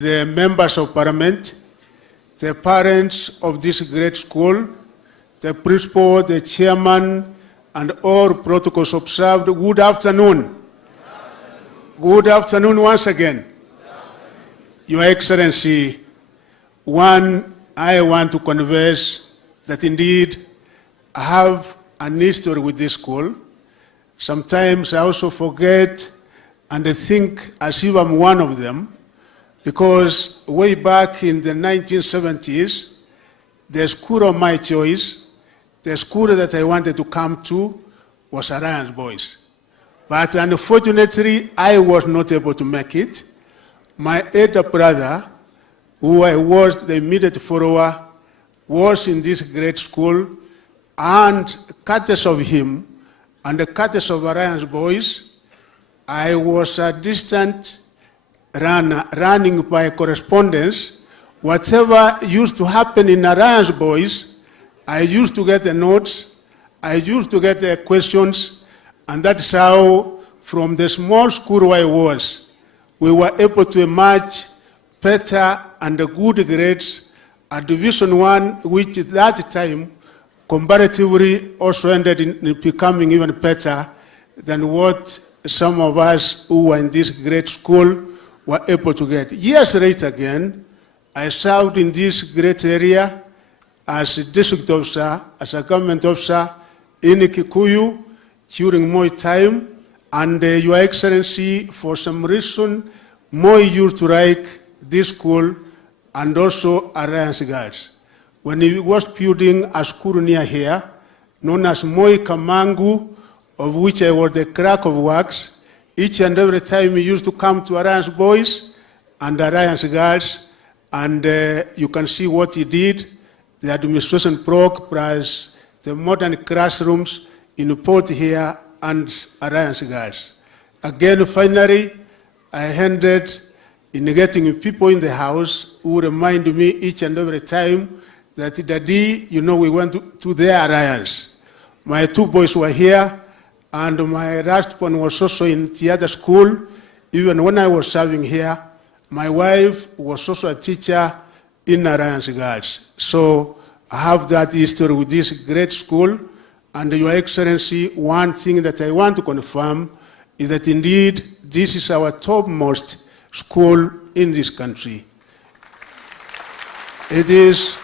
the members of parliament, the parents of this great school, the principal, the chairman, and all protocols observed. Good afternoon. Good afternoon once again. Your Excellency, I want to confess that indeed I have an history with this school. Sometimes I also forget and I think as if I'm one of them, because way back in the 1970s, the school of my choice, the school that I wanted to come to was Alliance Boys. But unfortunately, I was not able to make it. My elder brother, who I was the immediate follower, was in this great school, and courtesy of him and the courtesy of Alliance Boys, I was a distant runner, running by correspondence. Whatever used to happen in Alliance Boys, I used to get the notes, I used to get the questions, and that's how, from the small school where I was, we were able to emerge better and good grades at Division 1, which at that time, comparatively, also ended in becoming even better than what some of us who were in this great school were able to get. Years later again, I served in this great area as a district officer, as a government officer in Kikuyu during my time, and Your Excellency, for some reason, Moi used to like this school and also Alliance Girls. When he was building a school near here, known as Moi Kamangu, of which I was the clerk of works, each and every time he used to come to Alliance Boys and Alliance Girls, and you can see what he did, the administration block plus the modern classrooms in Port here and Alliance Girls. Again, finally, I ended in getting people in the house who remind me each and every time that, Daddy, you know, we went to their alliance. My two boys were here, and my last one was also in the other school. Even when I was serving here, my wife was also a teacher in Alliance Girls. So I have that history with this great school. And Your Excellency, one thing that I want to confirm is that indeed this is our topmost school in this country. It is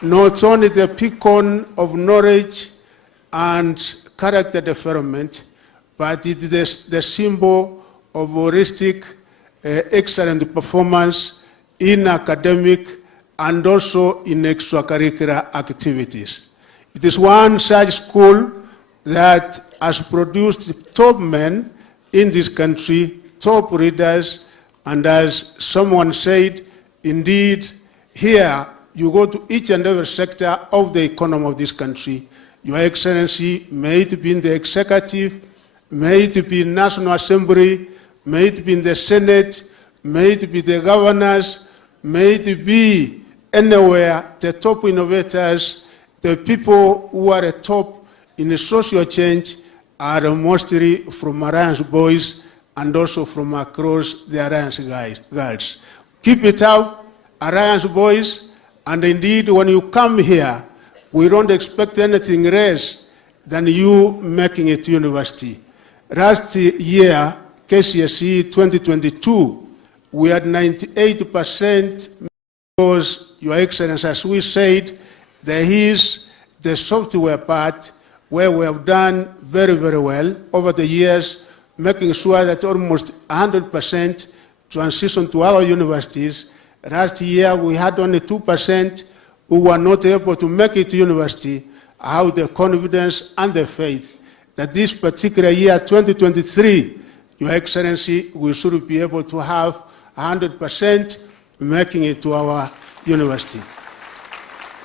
not only the beacon of knowledge and character development, but it is the symbol of holistic, excellent performance in academic and also in extracurricular activities. It is one such school that has produced top men in this country, top leaders, and as someone said, indeed, here you go to each and every sector of the economy of this country. Your Excellency, may it be in the executive, may it be in National Assembly, may it be in the Senate, may it be the governors, may it be anywhere, the top innovators, the people who are at top in the social change are mostly from Alliance Boys and also from across the Alliance Girls. Keep it up, Alliance Boys, and indeed when you come here, we don't expect anything less than you making it to university. Last year, KCSE 2022, we had 98% because, Your Excellency, as we said, there is the software part where we have done very, very well over the years, making sure that almost 100% transition to our universities. Last year, we had only 2% who were not able to make it to university. I have the confidence and the faith that this particular year, 2023, Your Excellency, we should be able to have 100% making it to our university.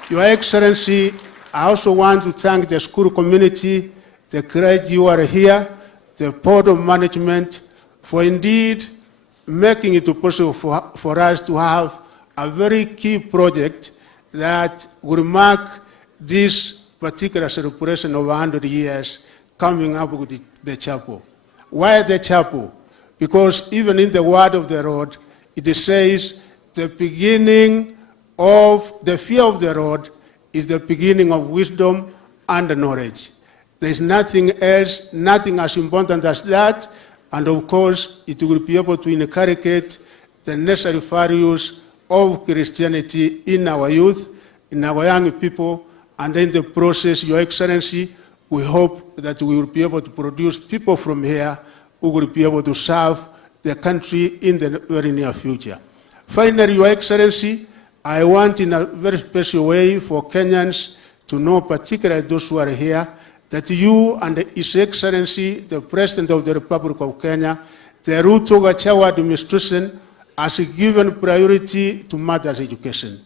Your Excellency, I also want to thank the school community, the clergy who are here, the board of management, for indeed making it possible for us to have a very key project that will mark this particular celebration of 100 years coming up with the chapel. Why the chapel? Because even in the word of the Lord, it says the beginning of the fear of the Lord is the beginning of wisdom and knowledge. There is nothing else, nothing as important as that, and of course, it will be able to inculcate the necessary values of Christianity in our youth, in our young people, and in the process, Your Excellency, we hope that we will be able to produce people from here who will be able to serve the country in the very near future. Finally, Your Excellency, I want in a very special way for Kenyans to know, particularly those who are here, that you and His Excellency, the President of the Republic of Kenya, the RUTO Gachagua administration, has given priority to matters education.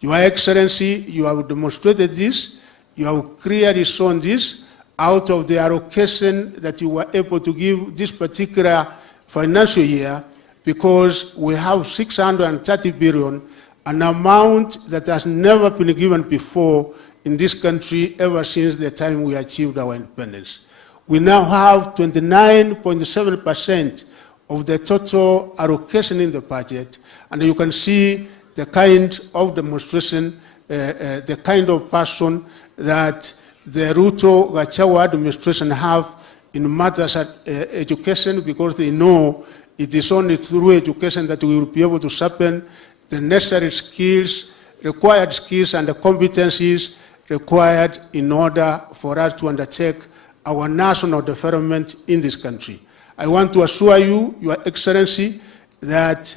Your Excellency, you have demonstrated this, you have clearly shown this out of the allocation that you were able to give this particular financial year, because we have 630 billion, an amount that has never been given before in this country ever since the time we achieved our independence. We now have 29.7% of the total allocation in the budget, and you can see the kind of demonstration, the kind of person that the RUTO Gachagua administration have in matters of education, because they know it is only through education that we will be able to sharpen the necessary skills, required skills and the competencies required in order for us to undertake our national development in this country. I want to assure you, Your Excellency, that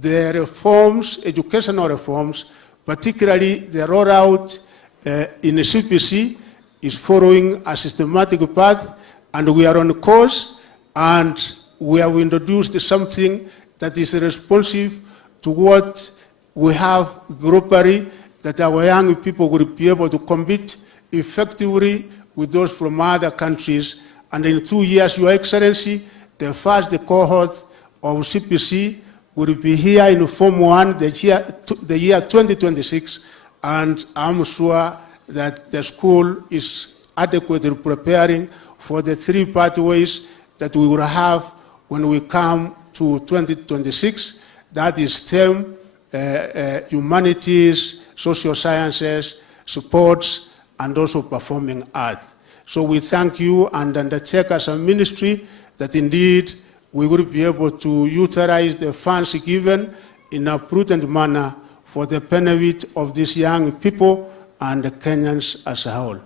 the reforms, educational reforms, particularly the rollout in the CPC, is following a systematic path, and we are on course, and we have introduced something that is responsive to what we have globally, that our young people will be able to compete effectively with those from other countries. And in 2 years, Your Excellency, the first cohort of CPC will be here in Form 1 the year 2026, and I'm sure that the school is adequately preparing for the 3 pathways that we will have when we come to 2026. That is STEM, humanities, social sciences, sports, and also performing arts. So we thank you and undertake as a ministry that indeed we will be able to utilize the funds given in a prudent manner for the benefit of these young people and the Kenyans as a whole.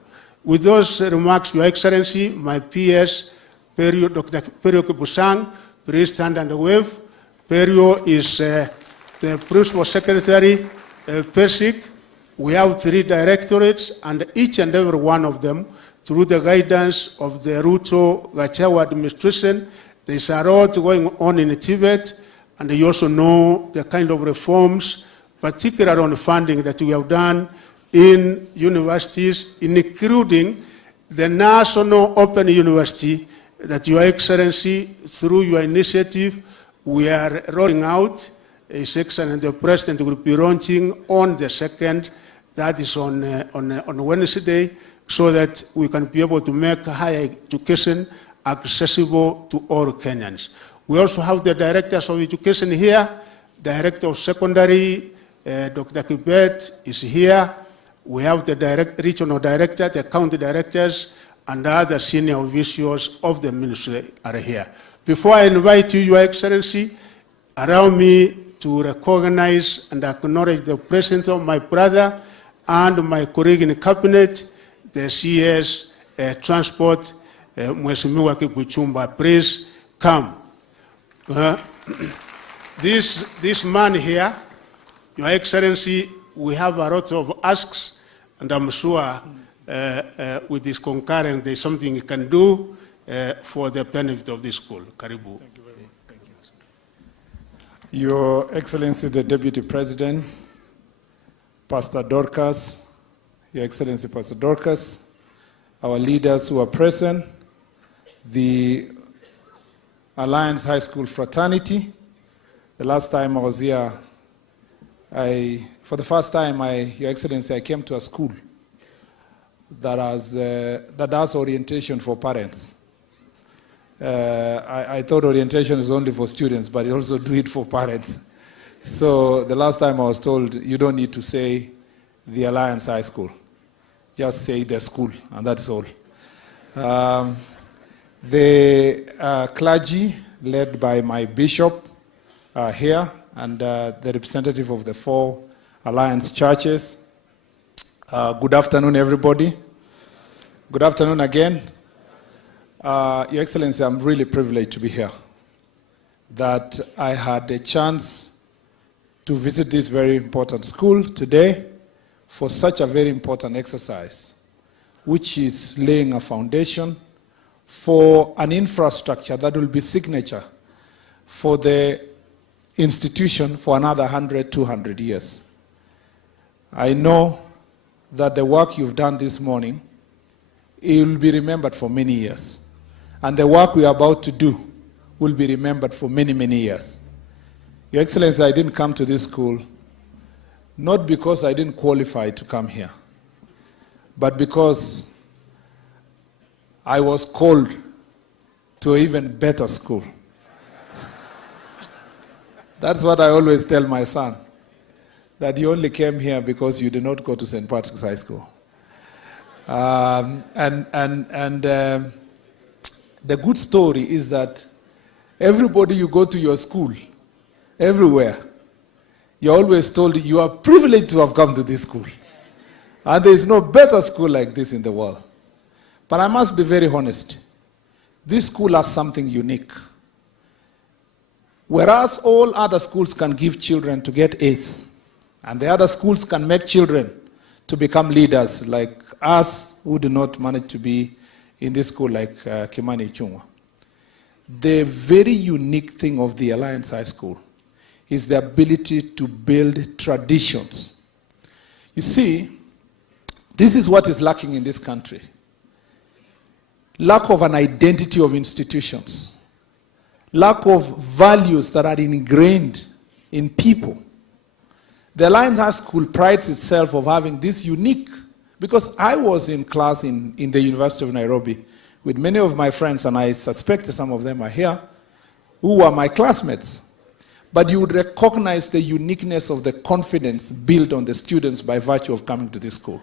With those remarks, Your Excellency, my PS, Dr. Perio Kipusang, please stand and wave. Perio is the Principal Secretary, PERSIC. We have 3 directorates, and each and every one of them, through the guidance of the RUTO Gachagua administration, there is a lot going on in Tibet, and you also know the kind of reforms, particularly on funding that we have done in universities, including the National Open University that Your Excellency, through your initiative, we are rolling out. His Excellency the President will be launching on the 2nd, that is on Wednesday, so that we can be able to make higher education accessible to all Kenyans. We also have the directors of education here. Director of secondary, Dr. Kibet is here. We have the regional director, the county directors, and other senior officials of the ministry are here. Before I invite you, Your Excellency, allow me to recognize and acknowledge the presence of my brother and my colleague in cabinet, the CS Transport, Mheshimiwa Kibuchumba. Please come. This man here, Your Excellency, we have a lot of asks, and I'm sure with this concurrence, there's something you can do for the benefit of this school. Karibu. Thank you very much. Thank you. Your Excellency, the Deputy President, Pastor Dorcas, Your Excellency, Pastor Dorcas, our leaders who are present, the Alliance High School Fraternity. The last time I was here, for the first time, Your Excellency, I came to a school that does orientation for parents. I thought orientation is only for students, but you also do it for parents. So the last time I was told, you don't need to say the Alliance High School. Just say the school, and that is all. The clergy, led by my bishop, are here, and the representative of the 4 Alliance churches. Good afternoon, everybody. Good afternoon again. Your Excellency, I'm really privileged to be here. That I had a chance to visit this very important school today for such a very important exercise, which is laying a foundation for an infrastructure that will be signature for the institution for another 100, 200 years. I know that the work you've done this morning, it will be remembered for many years. And the work we are about to do will be remembered for many, many years. Your Excellency, I didn't come to this school not because I didn't qualify to come here, but because I was called to an even better school. That's what I always tell my son, that you only came here because you did not go to St. Patrick's High School. The good story is that everybody you go to your school, everywhere, you're always told you are privileged to have come to this school. And there is no better school like this in the world. But I must be very honest. This school has something unique. Whereas all other schools can give children to get A's, and the other schools can make children to become leaders like us who do not manage to be in this school like Kimani Ichung'wah. The very unique thing of the Alliance High School is the ability to build traditions. You see, this is what is lacking in this country. Lack of an identity of institutions. Lack of values that are ingrained in people. The Alliance High School prides itself of having this unique, because I was in class in the University of Nairobi with many of my friends, and I suspect some of them are here, who were my classmates. But you would recognize the uniqueness of the confidence built on the students by virtue of coming to this school.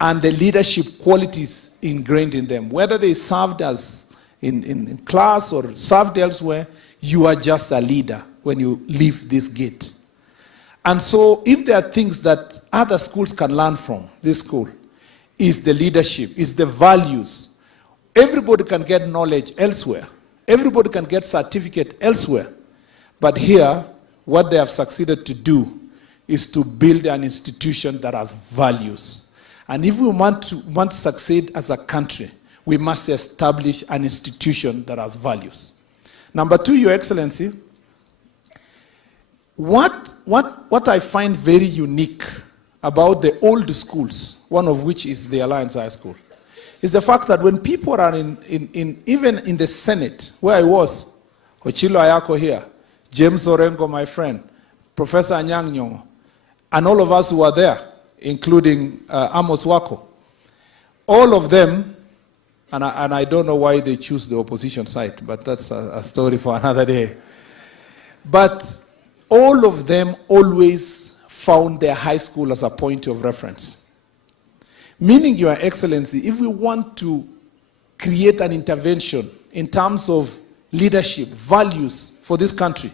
And the leadership qualities ingrained in them, whether they served as in class or served elsewhere, you are just a leader when you leave this gate. And so if there are things that other schools can learn from this school, is the leadership, is the values. Everybody can get knowledge elsewhere. Everybody can get certificate elsewhere. But here, what they have succeeded to do is to build an institution that has values. And if we want to succeed as a country, we must establish an institution that has values. Number 2, Your Excellency, what I find very unique about the old schools, one of which is the Alliance High School, is the fact that when people are even in the Senate, where I was, Ochilo Ayako here, James Orengo, my friend, Professor Anyang' Nyong'o, and all of us who were there, including Amos Wako, all of them, and I don't know why they choose the opposition side, but that's a story for another day. But all of them always found their high school as a point of reference. Meaning, Your Excellency, if we want to create an intervention in terms of leadership, values for this country,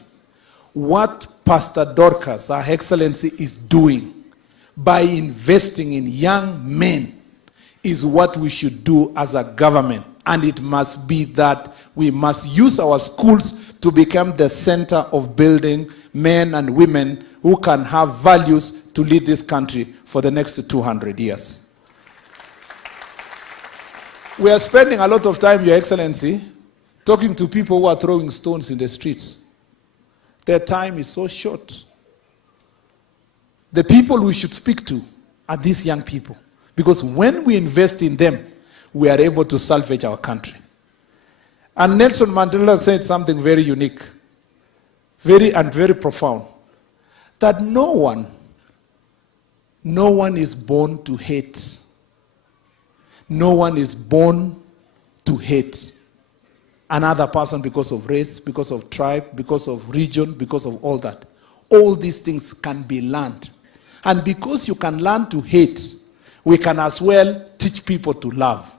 what Pastor Dorcas, Her Excellency, is doing by investing in young men is what we should do as a government. And it must be that we must use our schools to become the center of building men and women who can have values to lead this country for the next 200 years. We are spending a lot of time, Your Excellency, talking to people who are throwing stones in the streets. Their time is so short. The people we should speak to are these young people. Because when we invest in them, we are able to salvage our country. And Nelson Mandela said something very unique, very profound, that no one is born to hate. No one is born to hate another person because of race, because of tribe, because of region, because of all that. all these things can be learned. And because you can learn to hate, we can as well teach people to love.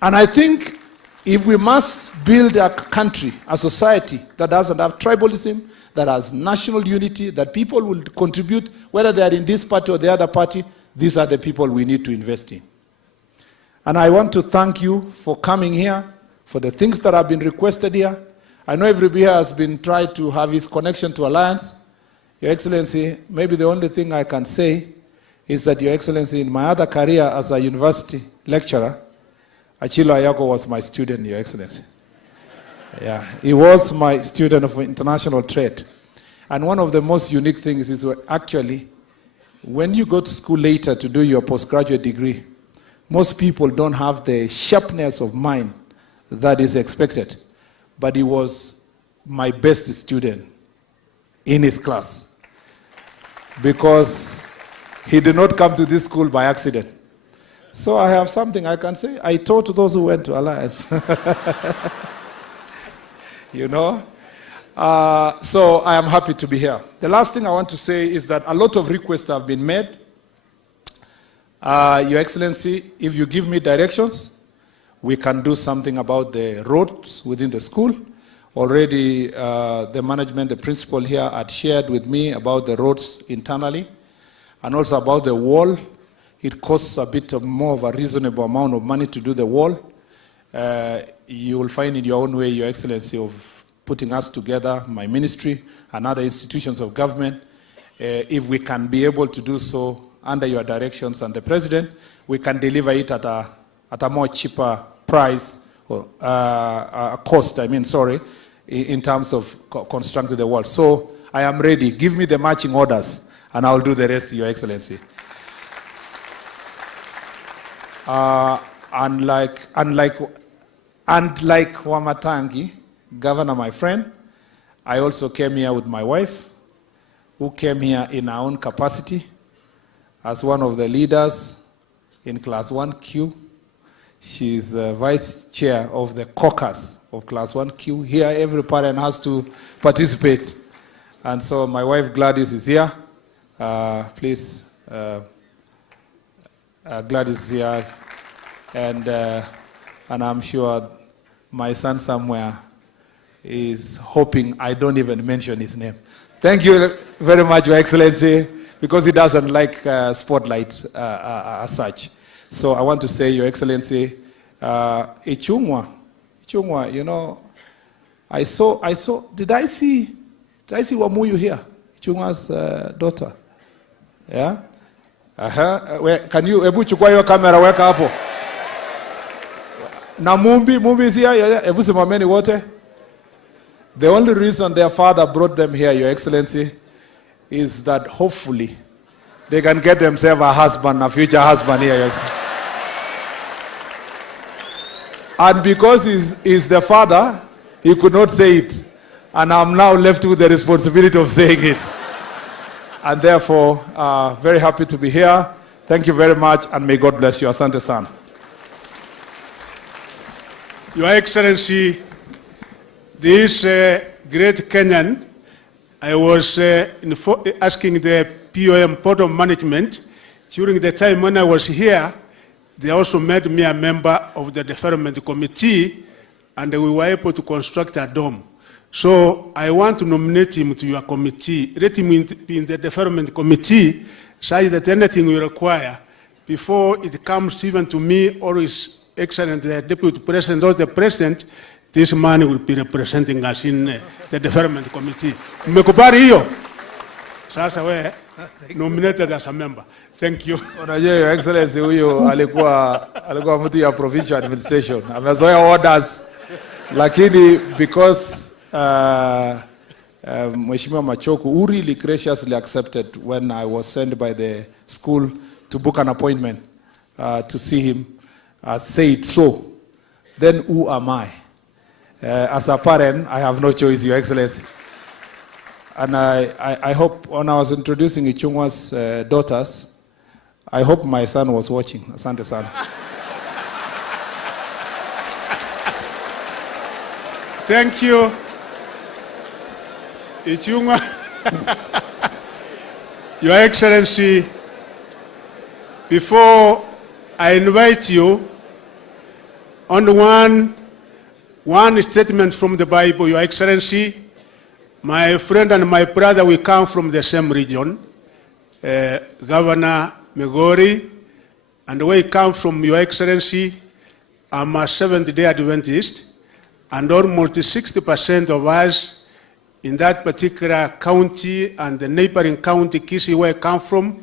And I think if we must build a country, a society that doesn't have tribalism, that has national unity, that people will contribute, whether they are in this party or the other party, these are the people we need to invest in. And I want to thank you for coming here, for the things that have been requested here. I know everybody here has been trying to have his connection to Alliance. Your Excellency, maybe the only thing I can say is that, Your Excellency, in my other career as a university lecturer, Achilo Ayako was my student, Your Excellency. Yeah, he was my student of international trade. And one of the most unique things is actually, when you go to school later to do your postgraduate degree, most people don't have the sharpness of mind that is expected. But he was my best student in his class, because he did not come to this school by accident. So I have something I can say. I taught those who went to Alliance. You know? So I am happy to be here. The last thing I want to say is that a lot of requests have been made. Your Excellency, if you give me directions, we can do something about the roads within the school. Already the management, the principal here had shared with me about the roads internally, and also about the wall. It costs a bit more of a reasonable amount of money to do the wall. You will find in your own way, Your Excellency, of putting us together, my ministry and other institutions of government. If we can be able to do so under your directions and the President, we can deliver it at a more cheaper price, or cost, in terms of constructing the wall. So I am ready. Give me the marching orders, and I will do the rest, Your Excellency. Unlike Wamatangi, Governor, my friend, I also came here with my wife, who came here in our own capacity as one of the leaders in Class 1Q. She's vice chair of the caucus of Class 1Q. Here, every parent has to participate. And so my wife Gladys is here. Please, Gladys is here. And I'm sure my son somewhere is hoping I don't even mention his name. Thank you very much, Your Excellency, because he doesn't like spotlight as such. So I want to say, Your Excellency, Ichungwa, you know, I saw, did I see Wamuyu here? Ichungwa's daughter. Yeah? Can you, ebu chukua hiyo kamera weka hapo. Na Mumbi is here, ebu simameni wote. The only reason their father brought them here, Your Excellency, is that hopefully they can get themselves a husband, a future husband here. And because he's the father, he could not say it. And I'm now left with the responsibility of saying it. And therefore, very happy to be here. Thank you very much, and may God bless you. Asante sana. Your Excellency, this great Kenyan, I was asking the POM, Port of Management, during the time when I was here, they also made me a member of the Development Committee, and we were able to construct a dome. So I want to nominate him to your committee. Let him be in the Development Committee, such that anything we require, before it comes even to me or His Excellency the Deputy President or the President, this man will be representing us in the Development Committee. Mmekubali hiyo? Sasa we nominated as a member. Thank you. Unajua, Your Excellency, huyo alikuwa mtu ya provincial administration. Amezoea orders. Lakini because Mheshimiwa Machoku, who really graciously accepted when I was sent by the school to book an appointment to see him, said so, then who am I? As a parent, I have no choice, Your Excellency. And I hope, when I was introducing Ichungwa's daughters, I hope my son was watching. Asante sana. Thank you. Ichungwa. Your Excellency, before I invite you, on one statement from the Bible, Your Excellency, my friend and my brother, we come from the same region, Governor Migori, and where I come from, Your Excellency, I'm a Seventh-day Adventist, and almost 60% of us in that particular county and the neighboring county, Kisii, where I come from,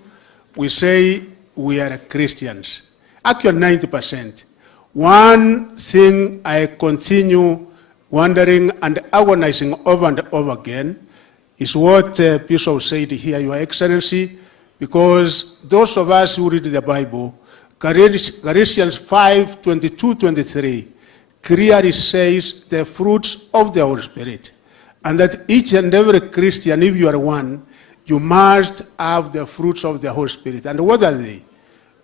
we say we are Christians. Actually, 90%. One thing I continue wondering and agonizing over and over again is what Bishop said here, Your Excellency, because those of us who read the Bible, Galatians 5:22-23 clearly says the fruits of the Holy Spirit, and that each and every Christian, if you are one, you must have the fruits of the Holy Spirit. And what are they?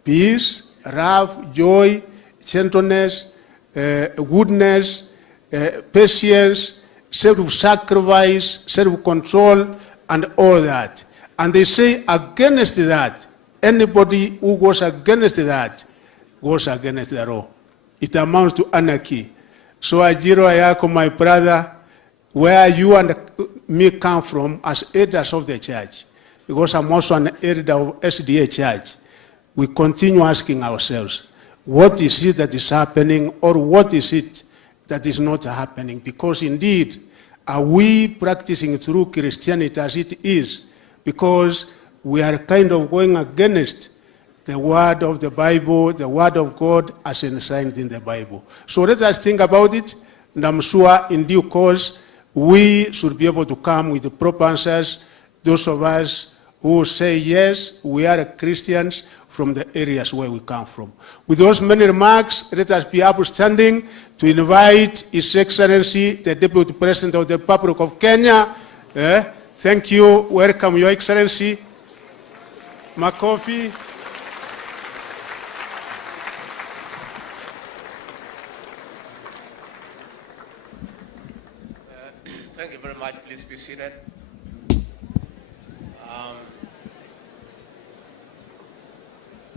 Peace, love, joy, gentleness, goodness, patience, self-sacrifice, self-control, and all that. And they say against that, anybody who goes against that goes against the law. It amounts to anarchy. So Ajiro Ayako, my brother, where you and me come from as elders of the church, because I'm also an elder of SDA Church, we continue asking ourselves, what is it that is happening, or what is it that is not happening? Because indeed, are we practicing true Christianity as it is? Because we are kind of going against the word of the Bible, the word of God as enshrined in the Bible. So let us think about it, and I'm sure in due course, we should be able to come with the proper answers, those of us who say, yes, we are Christians from the areas where we come from. With those many remarks, let us be upstanding to invite His Excellency, the Deputy President of the Republic of Kenya. Thank you. Welcome, Your Excellency. Makofi. Thank you very much. Please be seated.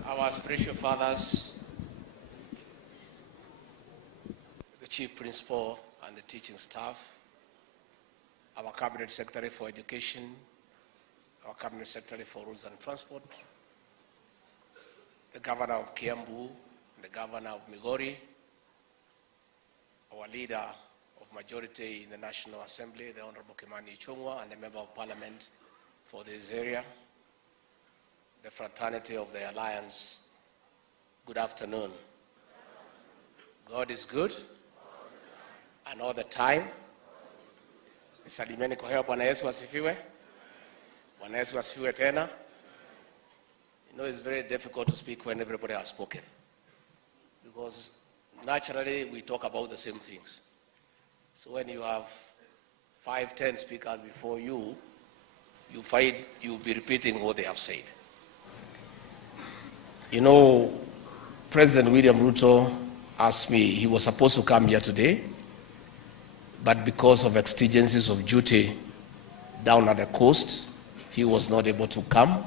Our spiritual fathers, the chief principal and the teaching staff, our cabinet secretary for education, our cabinet secretary for roads and transport, the governor of Kiambu, the governor of Migori, our leader of majority in the National Assembly, the Honorable Kimani Ichung'wah, and the member of parliament for this area, the fraternity of the Alliance, good afternoon. God is good, and all the time. Nisalimieni kwa hewa. Bwana Yesu asifiwe. Bwana Yesu asifiwe tena. You know, it's very difficult to speak when everybody has spoken, because naturally we talk about the same things. So when you have 5-10 speakers before you, you find you'll be repeating what they have said. You know, President William RUTO asked me, he was supposed to come here today, but because of exigencies of duty down at the coast, he was not able to come.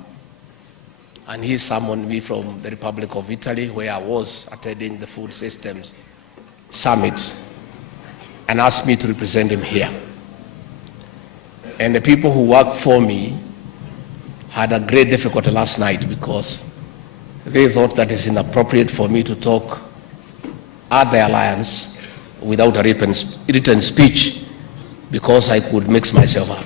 And he summoned me from the Republic of Italy, where I was attending the Food Systems Summit, and asked me to represent him here. And the people who work for me had a great difficulty last night, because they thought that it's inappropriate for me to talk at the Alliance without a written speech, because I could mix myself up.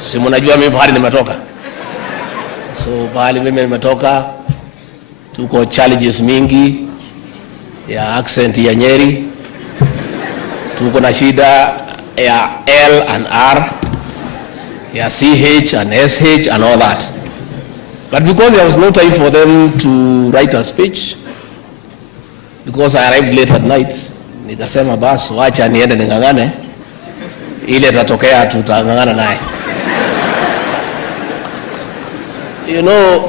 Si mnajua mimi bahali nimetoka. So bahali mimi nimetoka, tuko challenges mingi ya accent ya Nyeri, tuko na shida ya L and R, ya CH and SH and all that. But because there was no time for them to write a speech, because I arrived late at night, nikasema basi wacha niende ningangane, ile tatokea tutangangana naye. You know,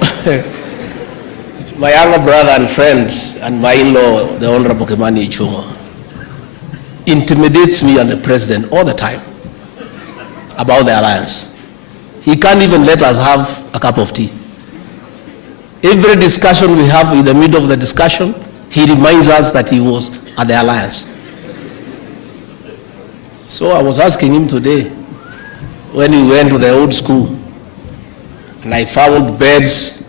my younger brother and friend and my in-law, the Honorable Kimani Ichung'wah, intimidates me and the president all the time. about the alliance. He can't even let us have a cup of tea. Every discussion we have, in the middle of the discussion, he reminds us that he was at the alliance. So I was asking him today, when we went to the old school, and I found beds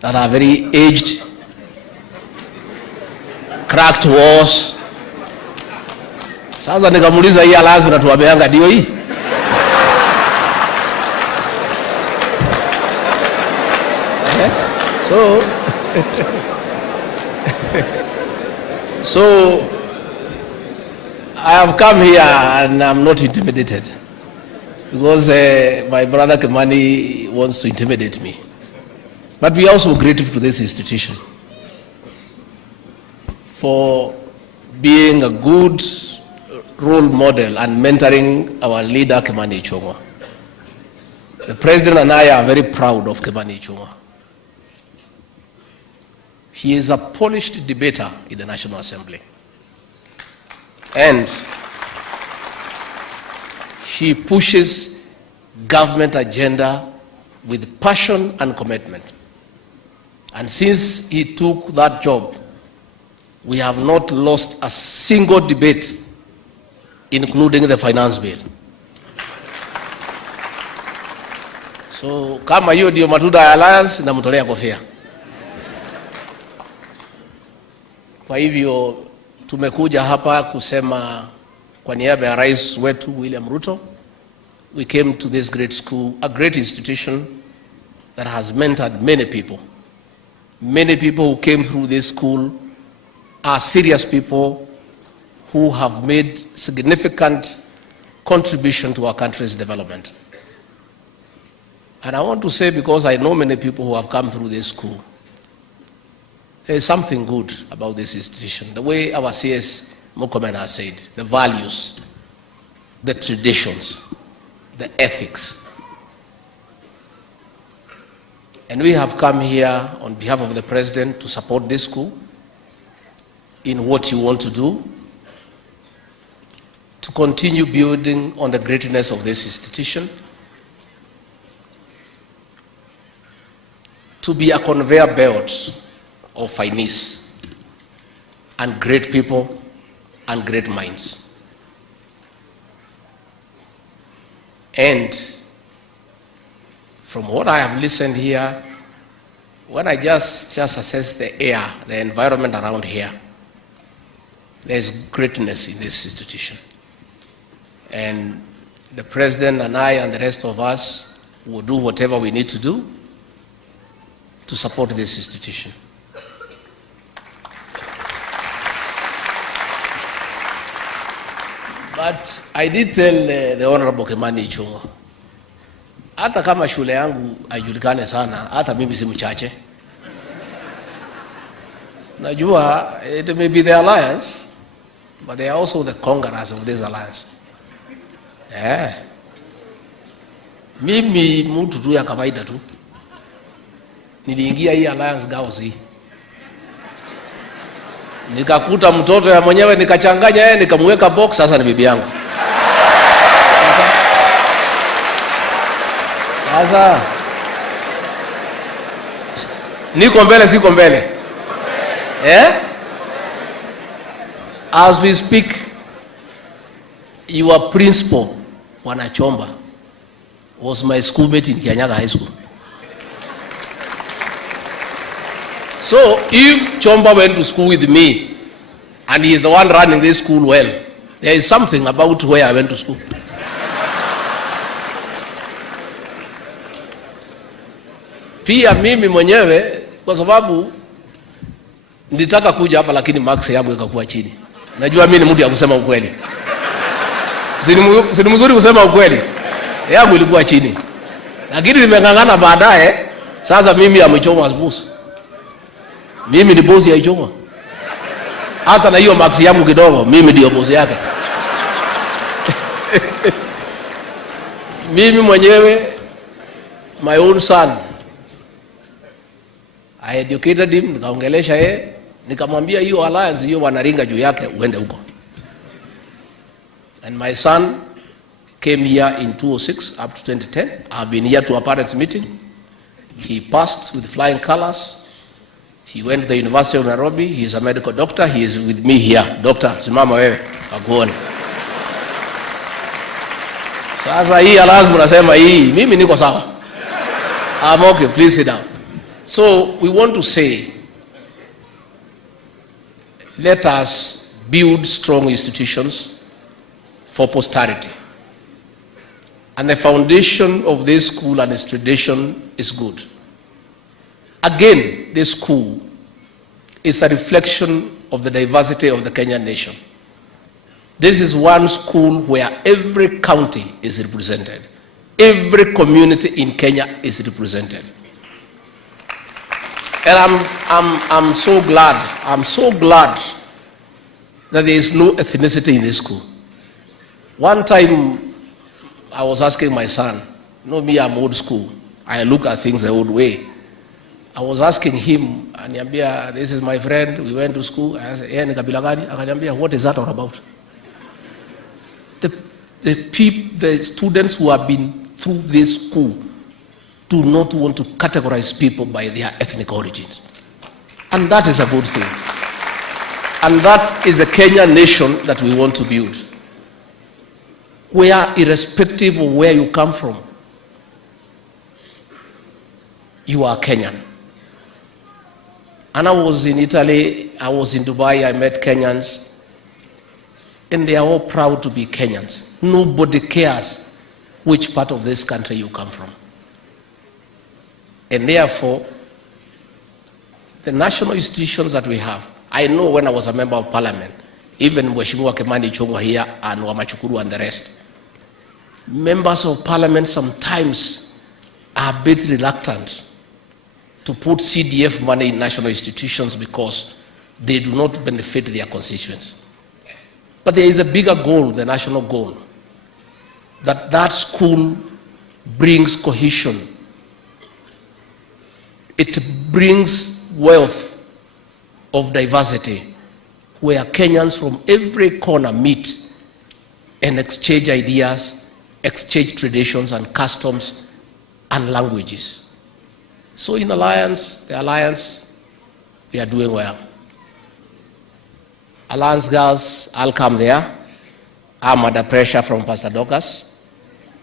that are very aged, cracked walls. Sasa nikamuuliza, hii alliance unatuambianga ndio hii? So I have come here and I'm not intimidated because my brother Kimani wants to intimidate me. But we are also grateful to this institution for being a good role model and mentoring our leader Kimani Ichung'wah. The President and I are very proud of Kimani Ichung'wah. He is a polished debater in the National Assembly. And he pushes government agenda with passion and commitment. And since he took that job, we have not lost a single debate, including the finance bill. So kama hiyo ndio matunda ya alliance, namtolea kofia. Kwa hivyo tumekuja hapa kusema kwa niaba ya rais wetu William Ruto, we came to this great school, a great institution that has mentored many people. Many people who came through this school are serious people who have made significant contribution to our country's development. And I want to say, because I know many people who have come through this school, there is something good about this institution. The way our CS Murkomen has said, the values, the traditions, the ethics. And we have come here on behalf of the President to support this school in what you want to do, to continue building on the greatness of this institution, to be a conveyor belt of finesse and great people and great minds. And from what I have listened here, when I just assess the air, the environment around here, there is greatness in this institution. And the President and I and the rest of us will do whatever we need to do to support this institution. But I did tell the Honorable Kimani Ichung'wah, hata kama shule yangu haijulikane sana, hata mimi si mchache. Najua it may be the alliance, but they are also the conquerors of this alliance. Yeah. Mimi mtu tu ya kawaida tu. Niliingia hii alliance Girls hii. Nikakuta mtoto ya mwenyewe nikachanganya yeye nikamweka box, sasa ni bibi yangu. Sasa niko mbele siko mbele. As we speak, your principal Wanachomba was my schoolmate in Kianyaga High School. So if Chomba went to school with me and he is the one running this school well, there is something about where I went to school. Pia mimi mwenyewe kwa sababu nilitaka kuja hapa lakini marks yangu ikakuwa chini. Najua mimi ni mtu ya kusema ukweli. Si mzuri kusema ukweli. Yangu ilikuwa chini. Lakini nimengangana baadaye, sasa mimi amechoma boss. Mimi ni boss ya Ichung'wah. Hata na hiyo marks yangu kidogo, mimi ndio boss yake. Mimi mwenyewe, my own son, I educated him, nikaongelesha yeye, nikamwambia hiyo alliance hiyo wanaringa juu yake uende huko. And my son came here in 2006 up to 2010. I've been here to a parents' meeting. He passed with flying colors. He went to the University of Nairobi. He's a medical doctor. He is with me here. Doctor, simama wewe, kaguone. Sasa hii lazima unasema hii, mimi niko sawa. I'm okay, please sit down. So we want to say, let us build strong institutions for posterity. And the foundation of this school and its tradition is good. Again, this school is a reflection of the diversity of the Kenyan nation. This is one school where every county is represented. Every community in Kenya is represented. And I'm so glad that there is no ethnicity in this school. One time, I was asking my son, me, I'm old school. I look at things the old way. I was asking him, Anyambia, this is my friend, we went to school. I said, Anyambia, what is that all about? The students who have been through this school do not want to categorize people by their ethnic origins. And that is a good thing. And that is a Kenyan nation that we want to build, where irrespective of where you come from, you are Kenyan. And I was in Italy, I was in Dubai, I met Kenyans, and they are all proud to be Kenyans. Nobody cares which part of this country you come from. And therefore, the national institutions that we have, I know when I was a member of parliament, even Mheshimiwa Kimani Ichung'wah here and Wamachukuru and the rest, members of parliament sometimes are a bit reluctant to put CDF money in national institutions because they do not benefit their constituents. But there is a bigger goal, the national goal, that school brings cohesion. It brings wealth of diversity, where Kenyans from every corner meet and exchange ideas, exchange traditions and customs and languages. So in the Alliance, we are doing well. Alliance girls, I'll come there. I'm under pressure from Pastor Dorcas,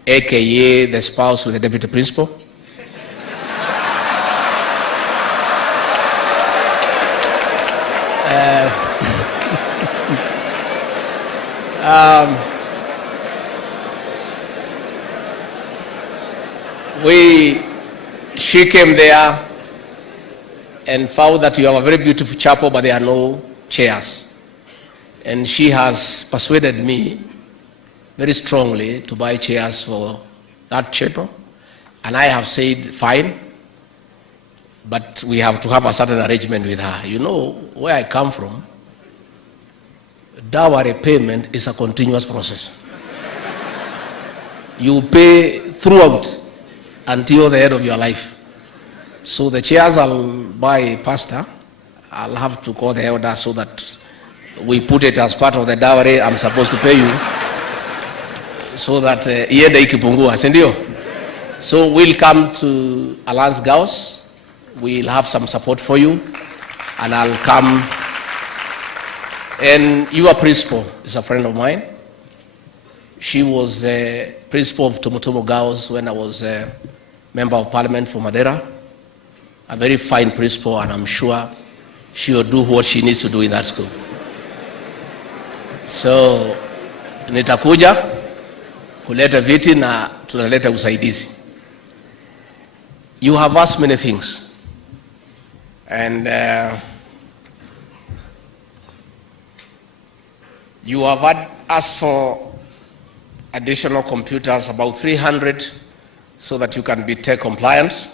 aka the spouse with the deputy principal. She came there and found that you have a very beautiful chapel, but there are no chairs. And she has persuaded me very strongly to buy chairs for that chapel. And I have said, fine, but we have to have a certain arrangement with her. You know, where I come from, dowry payment is a continuous process. You pay throughout until the end of your life. So the chairs I'll buy, Pastor, I'll have to call the elder so that we put it as part of the dowry I'm supposed to pay you, so that iende ikipungua, si ndio? So we'll come to Alliance Girls. We'll have some support for you, and I'll come. And your principal is a friend of mine. She was the principal of Tumutumu Girls when I was a member of parliament for Madeira. A very fine principal, and I'm sure she will do what she needs to do in that school. So nitakuja kuleta viti na tunaleta usaidizi. You have asked many things, and you have asked for additional computers, about 300, so that you can be tech compliant.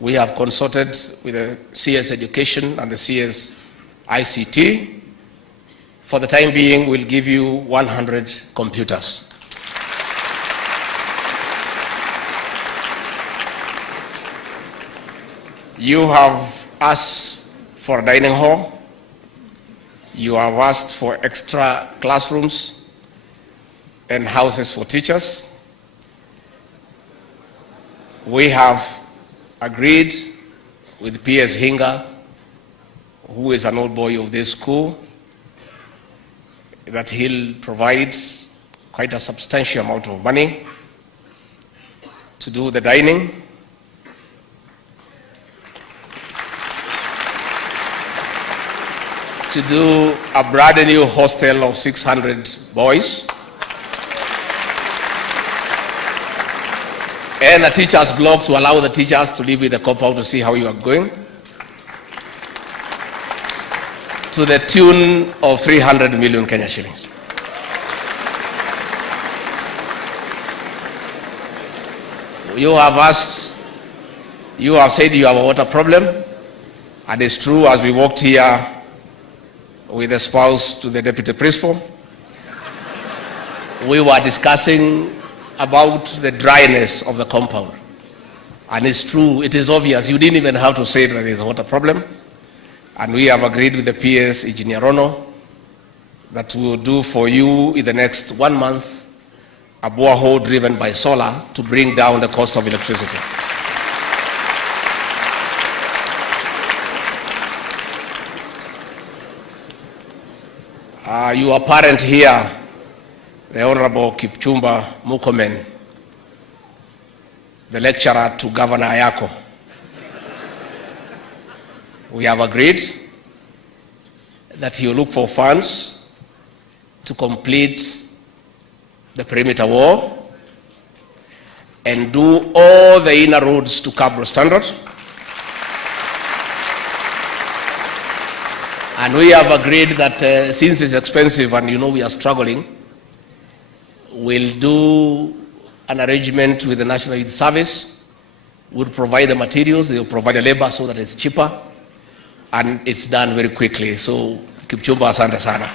We have consulted with the CS Education and the CS ICT. For the time being, we'll give you 100 computers. You have asked for a dining hall. You have asked for extra classrooms. and houses for teachers. We have agreed with P.S. Hinga, who is an old boy of this school, that he'll provide quite a substantial amount of money to do the dining. To do a brand new hostel of 600 boys. And a teacher's block to allow the teachers to live with the compound to see how you are going. To the tune of 300 million Kenya shillings. You have asked, you have said you have a water problem, and it's true. As we walked here with the spouse to the deputy principal, we were discussing about the dryness of the compound. And it's true, it is obvious. You didn't even have to say that there's a water problem. And we have agreed with the PS, Engineer Rono, that we will do for you in the next 1 month a borehole driven by solar to bring down the cost of electricity. Your parent here, the Honorable Kipchumba Murkomen, the lecturer to Governor Ayako, we have agreed that he will look for funds to complete the perimeter wall and do all the inner roads to Cabro standard. And we have agreed that since it's expensive and you know we are struggling, we'll do an arrangement with the National Youth Service. We'll provide the materials, they'll provide the labor so that it's cheaper, and it's done very quickly. So, Kipchumba, asante sana.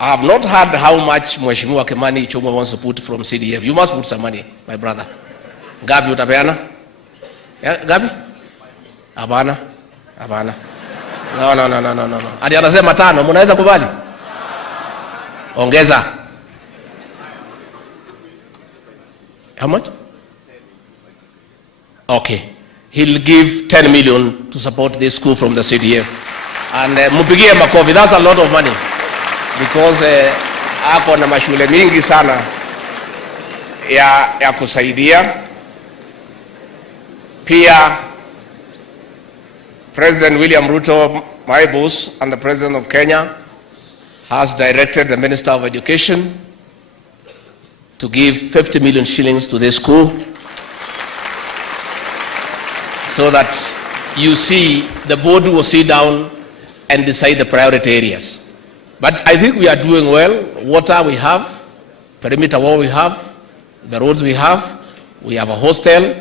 I have not heard how much Mheshimiwa Kimani Ichung'wah wants to put from CDF. You must put some money, my brother. Gabi utapeana? Yeah, Gabi? Abana? Abana. No. Adi anasema 5, mnaweza kubali? Ongeza. How much? Okay. He'll give 10 million to support this school from the CDF. And mupigie makofi, that's a lot of money. Because ako na mashule mingi sana ya kusaidia. Pia President William Ruto, my boss, and the President of Kenya has directed the Minister of Education to give 50 million shillings to this school so that you see the board will sit down and decide the priority areas. But I think we are doing well. Water we have, perimeter wall we have, the roads we have a hostel,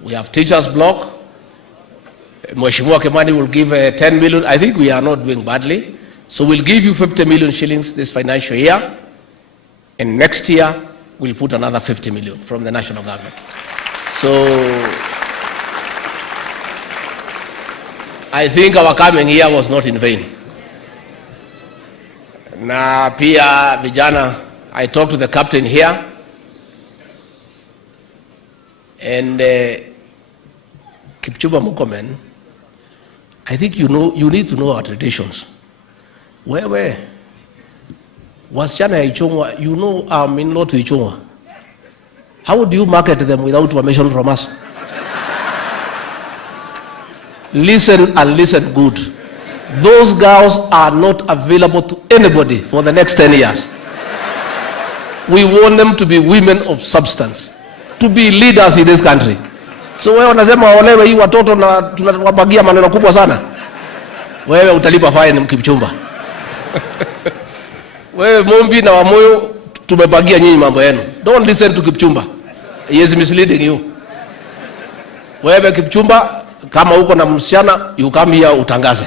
we have teachers block. Mheshimiwa Kimani will give 10 million. I think we are not doing badly. So we'll give you 50 million shillings this financial year, and next year we'll put another 50 million from the national government. So I think our coming here was not in vain. Na pia vijana, I talked to the captain here, and Kipchumba Murkomen, I think you need to know our traditions. Where wasichana ya Ichung'wah, you know I'm in law to Ichung'wah. How do you market them without permission from us? Listen and listen good. Those girls are not available to anybody for the next 10 years. We want them to be women of substance, to be leaders in this country. So wewe unasema waolewe hii watoto na tunawabagia maneno kubwa sana. Wewe utalipa fine Kipchumba. Wewe Mumbi na Wamoyo tumebagia nyinyi mambo yenu. Don't listen to Kipchumba. He is misleading you. Wewe Kipchumba, kama uko na msichana, you come here utangaze.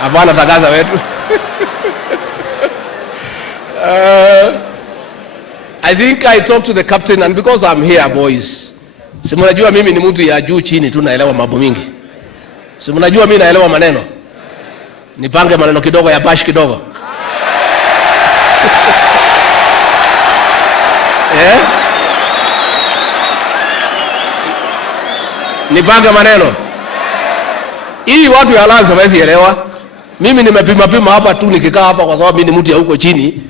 Hapana tangaza wetu. I think I talked to the captain, and because I'm here, boys, si mnajua mimi ni mtu ya juu chini tu naelewa mambo mingi. Si mnajua mimi naelewa maneno. Nipange maneno kidogo ya bash kidogo. Nipange maneno. Hii watu ya Alliance hawezi elewa. Mimi nimepima hapa tu nikikaa hapa kwa sababu mimi ni mtu ya huko chini.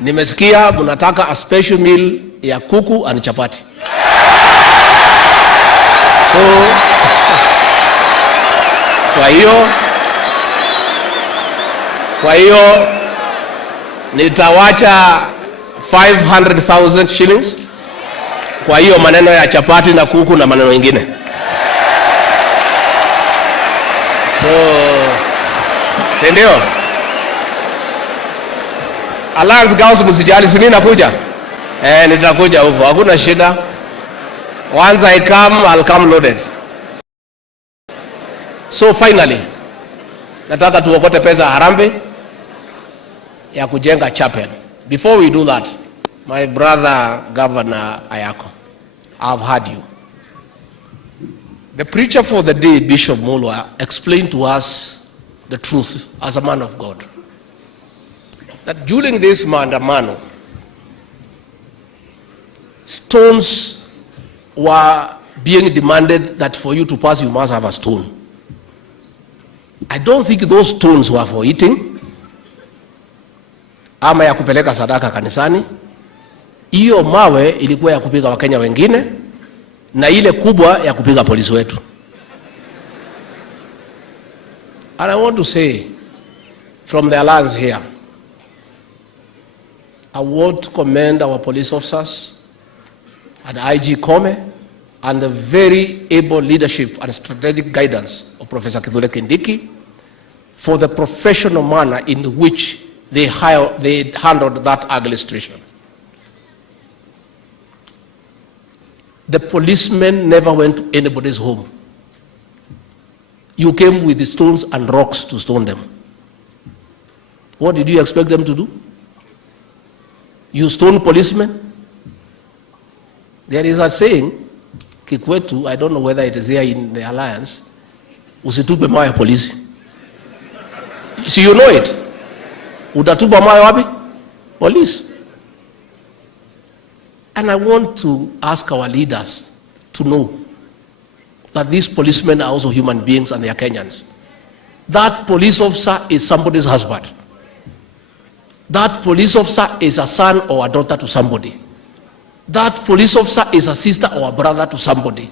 Nimesikia mnataka a special meal ya kuku and chapati. So kwa hiyo nitawacha 500,000 shillings kwa hiyo maneno ya chapati na kuku na maneno mengine. So ndio Alliance Girls, msijali, si mimi nakuja. Nitakuja huko, hakuna shida. Once I come, I'll come loaded. So finally, nataka tuokote pesa harambee ya kujenga chapel. Before we do that, my brother Governor Ayako, I've heard you. The preacher for the day, Bishop Mulwa, explained to us the truth as a man of God. That during this maandamano, stones were being demanded that for you to pass, you must have a stone. I don't think those stones were for eating, ama ya kupeleka sadaka kanisani. Hiyo mawe ilikuwa ya kupiga Wakenya wengine, na ile kubwa ya kupiga polisi wetu. And I want to say from the Alliance here, I want to commend our police officers and IG Kome and the very able leadership and strategic guidance of Professor Kithure Kindiki for the professional manner in which they handled that ugly situation. The policemen never went to anybody's home. You came with the stones and rocks to stone them. What did you expect them to do? You stone policemen? There is a saying, Kikwetu, I don't know whether it is here in the Alliance, usitupe mawe ya polisi. So you know it. Utatupa mawe wapi? Police. And I want to ask our leaders to know that these policemen are also human beings and they are Kenyans. That police officer is somebody's husband. That police officer is a son or a daughter to somebody. That police officer is a sister or a brother to somebody.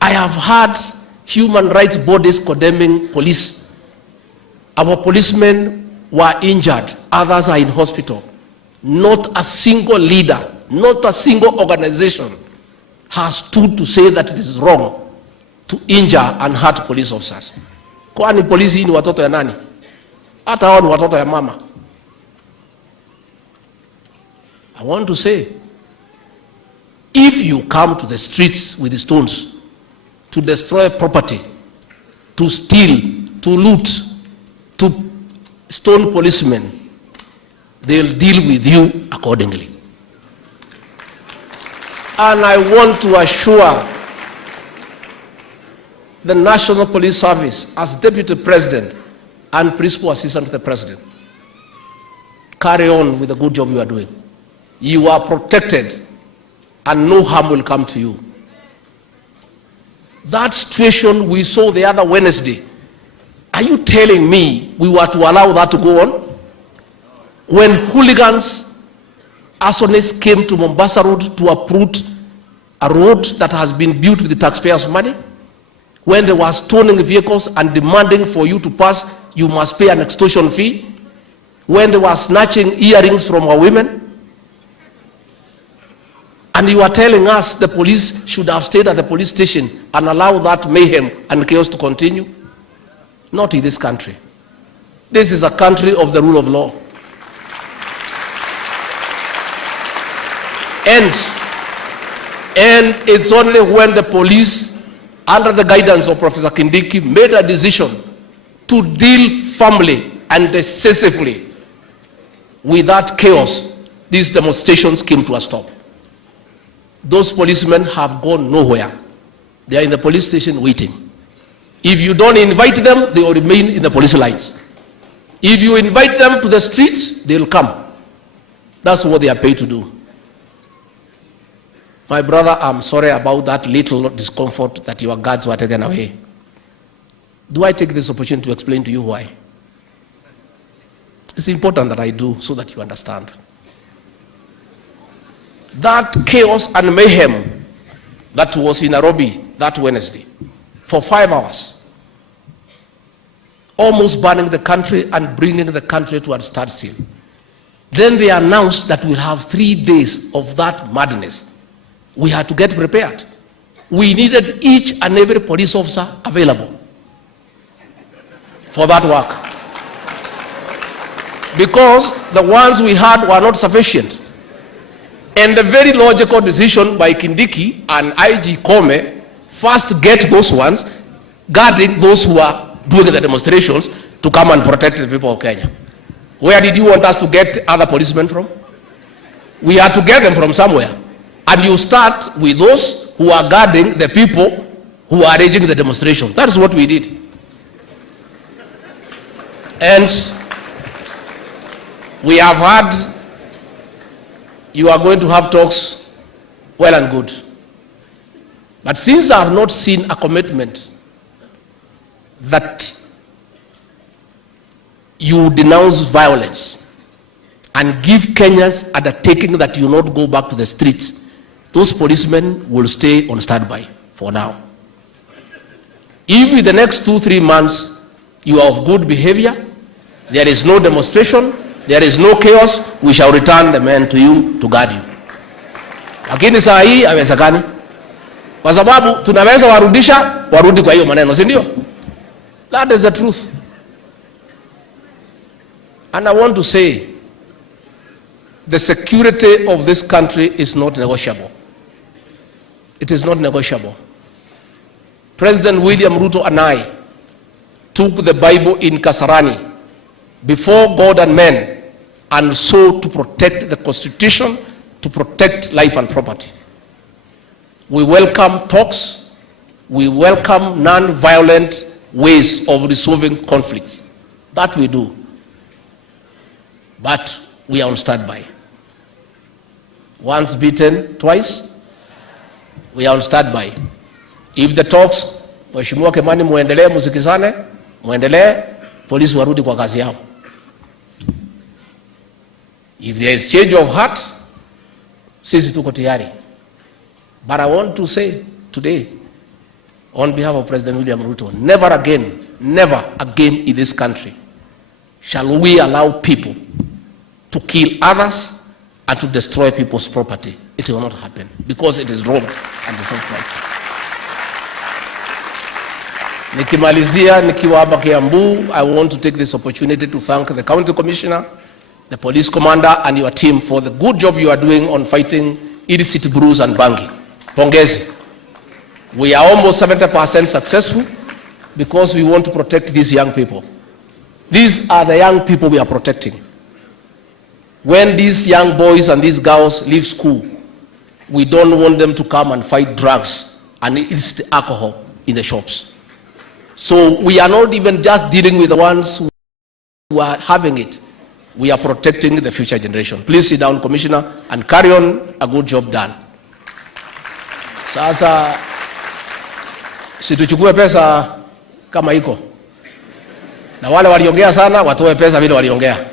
I have heard human rights bodies condemning police. Our policemen were injured, others are in hospital. Not a single leader, not a single organization has stood to say that it is wrong to injure and hurt police officers. Kwani polisi ni watoto ya nani? Hata hao ni watoto ya mama. I want to say, if you come to the streets with the stones to destroy property, to steal, to loot, to stone policemen, they'll deal with you accordingly. And I want to assure the National Police Service, as Deputy President and Principal Assistant to the President, carry on with the good job you are doing. You are protected and no harm will come to you. That situation we saw the other Wednesday, are you telling me we were to allow that to go on? When hooligans, arsonists came to Mombasa Road to uproot a road that has been built with the taxpayers' money, when they were stoning vehicles and demanding for you to pass, you must pay an extortion fee, when they were snatching earrings from our women, and you are telling us the police should have stayed at the police station and allow that mayhem and chaos to continue? Not in this country. This is a country of the rule of law. And it's only when the police, under the guidance of Professor Kindiki, made a decision to deal firmly and decisively with that chaos, these demonstrations came to a stop. Those policemen have gone nowhere. They are in the police station waiting. If you don't invite them, they will remain in the police lines. If you invite them to the streets, they will come. That's what they are paid to do. My brother, I'm sorry about that little discomfort that your guards were taken away. Do I take this opportunity to explain to you why? It's important that I do so that you understand. That chaos and mayhem that was in Nairobi that Wednesday for 5 hours, almost burning the country and bringing the country to a standstill. Then they announced that we'll have 3 days of that madness. We had to get prepared. We needed each and every police officer available for that work, because the ones we had were not sufficient. And the very logical decision by Kindiki and IG Kome, first get those ones guarding those who are doing the demonstrations to come and protect the people of Kenya. Where did you want us to get other policemen from? We had to get them from somewhere. And you start with those who are guarding the people who are arranging the demonstration. That is what we did. And we have had, you are going to have talks, well and good. But since I have not seen a commitment that you denounce violence and give Kenyans undertaking that you not go back to the streets, those policemen will stay on standby for now. If in the next 2-3 months you are of good behavior, there is no demonstration, there is no chaos, we shall return the men to you to guard you. Lakini saa hii haiwezekani, kwa sababu tunaweza warudisha warudi kwa hiyo maneno, si ndio? That is the truth. And I want to say, the security of this country is not negotiable. It is not negotiable. President William Ruto and I took the Bible in Kasarani before God and men, and so to protect the Constitution, to protect life and property. We welcome talks. We welcome non-violent ways of resolving conflicts. That we do. But we are on standby. Once beaten, twice. We are on standby. If the talks, Mheshimiwa Kimani, muendelee, musikizane, muendelee, polisi warudi kwa kazi yao. If there is change of heart, sisi tuko tayari. But I want to say today, on behalf of President William Ruto, never again in this country shall we allow people to kill others and to destroy people's property. It will not happen, because it is wrong and it is not right. Nikimalizia nikiwa hapa Kiambu, I want to take this opportunity to thank the county commissioner, the police commander and your team for the good job you are doing on fighting illicit brews and bangi. Pongezi. We are almost 70% successful because we want to protect these young people. These are the young people we are protecting. When these young boys and these girls leave school, we don't want them to come and fight drugs and illicit alcohol in the shops. So we are not even just dealing with the ones who are having it. We are protecting the future generation. Please sit down, Commissioner, and carry on a good job done. Sasa situchukue pesa kama iko. Na wale waliongea sana watoe pesa vile waliongea.